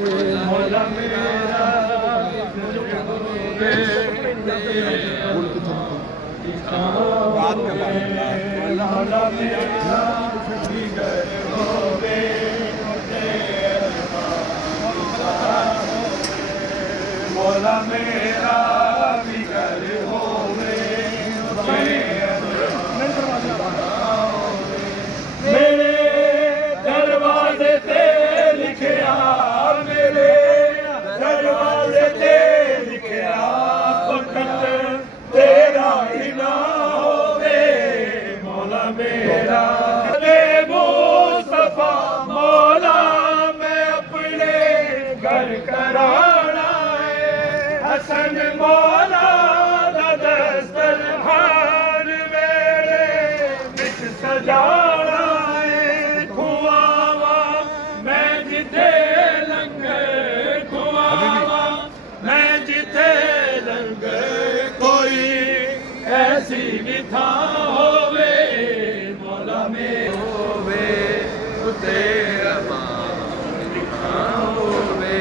मौला मेरा मौला मेरा मौला मेरा बिगर होवे मेरे दरवाजे ते लिखिया मेरे दरवाजे ते लिखिया फकत तेरा ही ना होवे मौला मेरा मुस्तफा मौला मैं अपने घर कराना हसन मौला दा दस्तरखान मेरे विच सजाना है खुआवा मैं जिथे लंगर खुआवा मैं जिथे लंगर कोई ऐसी भी था होवे मौला में होवे तेरा होवे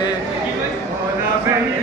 मौला मेरा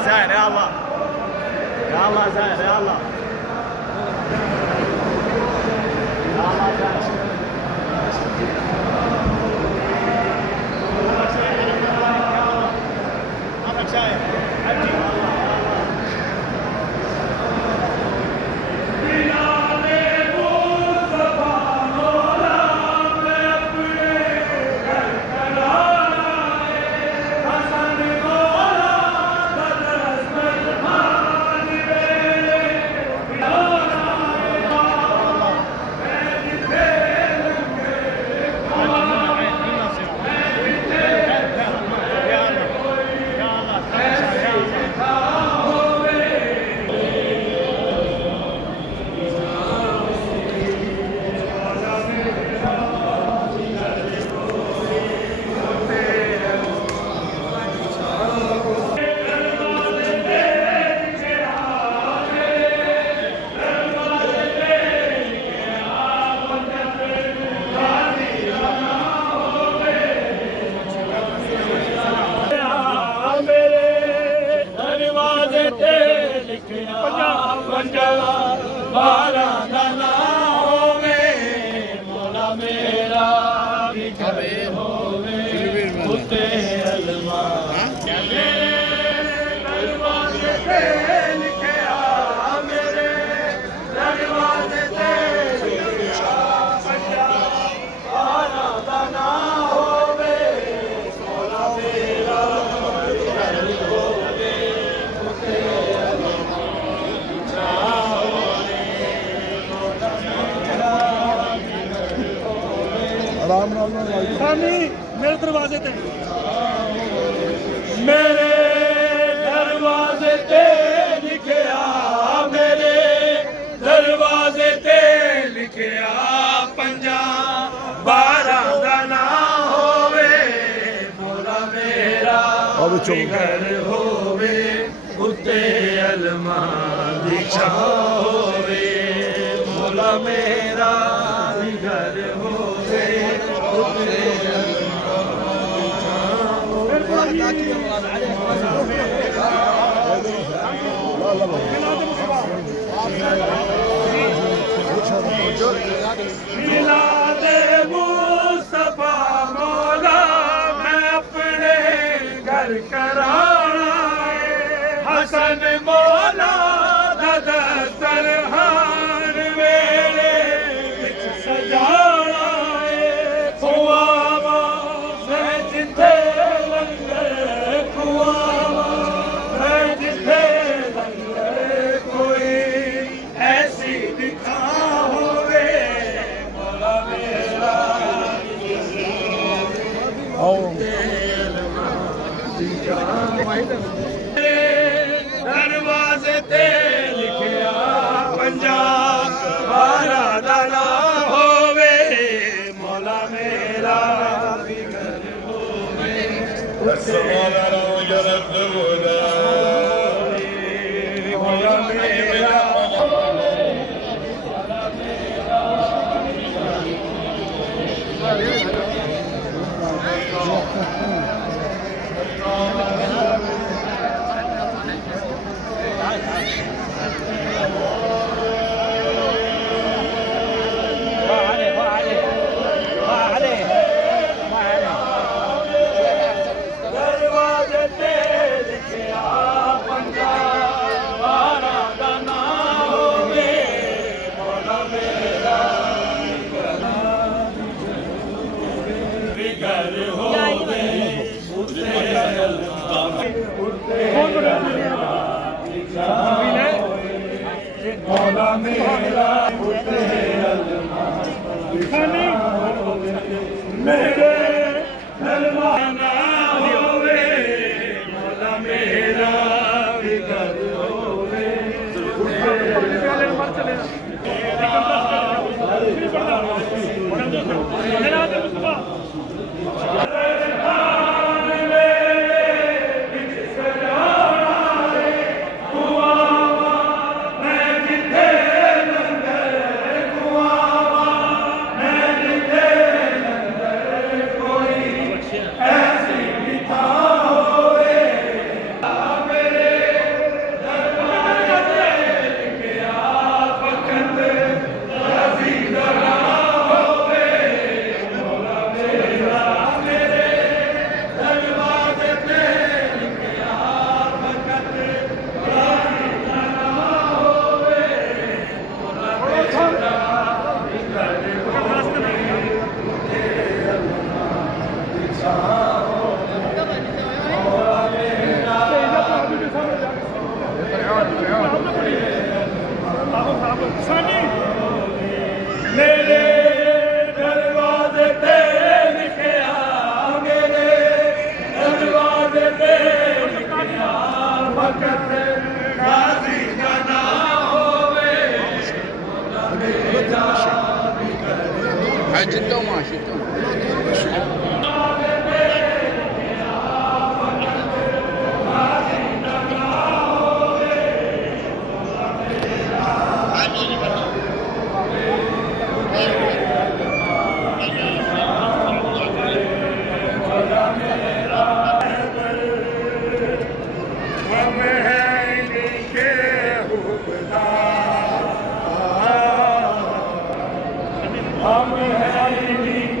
زين يا الله يا الله زين يا الله يا الله زين ऐसी था ਆਰਾਮ ਨਾਲ ਨਾਲ ਸਾਨੀ ਮੇਰੇ ਦਰਵਾਜ਼ੇ ਤੇ ਮੇਰੇ ਦਰਵਾਜ਼ੇ ਤੇ ਲਿਖਿਆ ਮੇਰੇ ਦਰਵਾਜ਼ੇ ਤੇ ਲਿਖਿਆ 50-12 ਦਾ ਨਾ ਹੋਵੇ ਮੌਲਾ ਮੇਰਾ ਘਰ ਹੋਵੇ ਉੱਤੇ ਅਲਮਾਂ ਦੀ ਛਾਂ ਹੋਵੇ ਮੌਲਾ ਮੇਰਾ ਘਰ ਹੋਵੇ ਉੱਤੇ मिलाद मुस्तफा मौला मैं अपने घर कराना है हसन मौला दस्तरखान मेरे विच सजाना है खुआवा मैं जिथे लंगर खुआवा मैं जिथे लंगर कोई ऐसी दिखा दरवाजे ते लिखिया 50-12 दा ना होवे मौला मेरा घर होवे मौला मेरा दरवाजे ते लिखिया 50-12 दा ना होवे मौला मेरा घर होवे मौला मेरा मेरे दरवाना होवे मौला मेरा घर होवे मेरे दरवाजे ते लिखिया मेरे दरवाजे ते लिखिया वक्त गाजी का ना होवे حاجته وماشيته हम हैं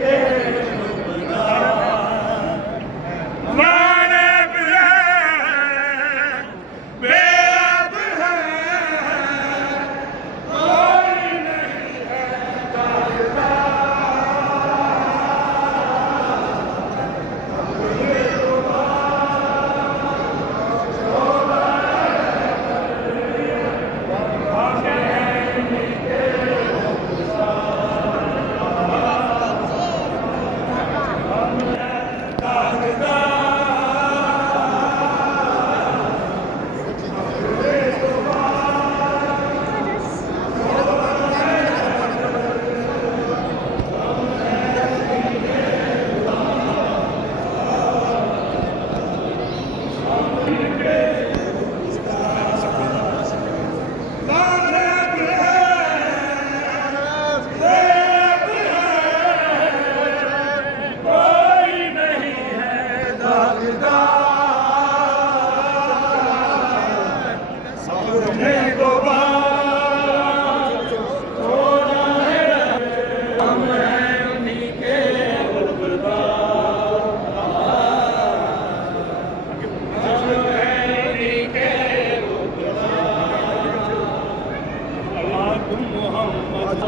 मोहम्मद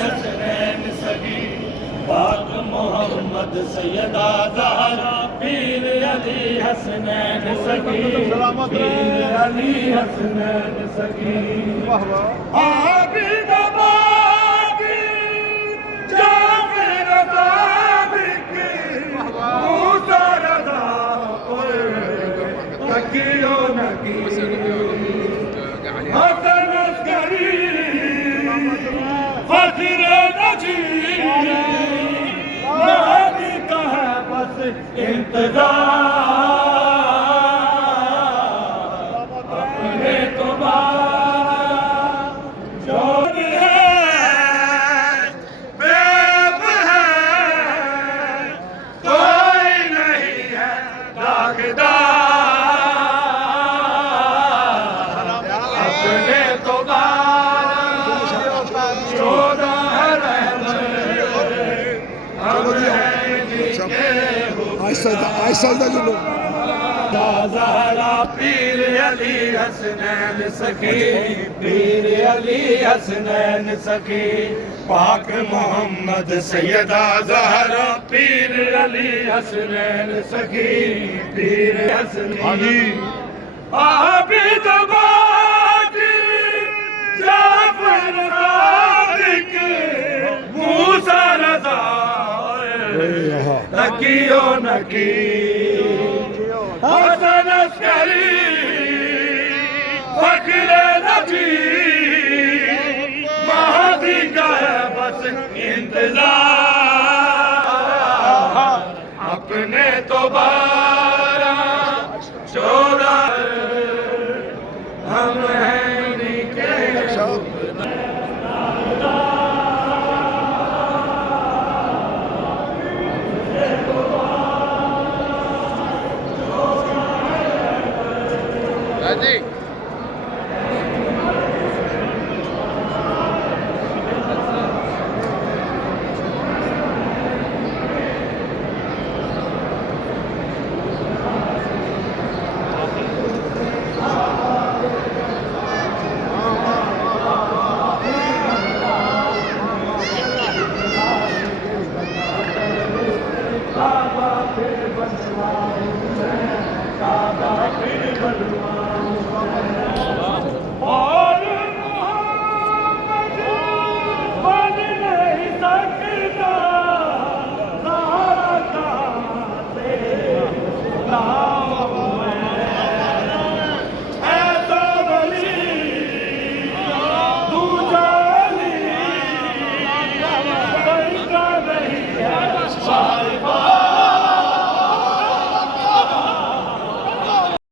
हसनैन सगी पाक मोहम्मद सैयदा ज़हरा पीर अली हसनैन सगी पीर अली हसनैन सगी आबिद बागी जाफर सादिक मूसा रज़ा तकियो नकी हसन अस्करी फख्र नजीर महदी का है बस इंतजार अपने तो जोर है बेब है कोई नहीं है दागदार अपने तो ज़हरा पीर अली हसनैन सखी पीर अली हसनैन सखी पाक मोहम्मद सैयदा ज़हरा पीर अली हसनैन सखी पीर हसनैन आबिद बागी जाफर सादिक मूसा रज़ा तकियो नकी हसन अस्करी फख्र नजीर महदी का है बस इंतजार अपने तो 12-14 हम हैं निके Ready? काबा फिर बनवाऊं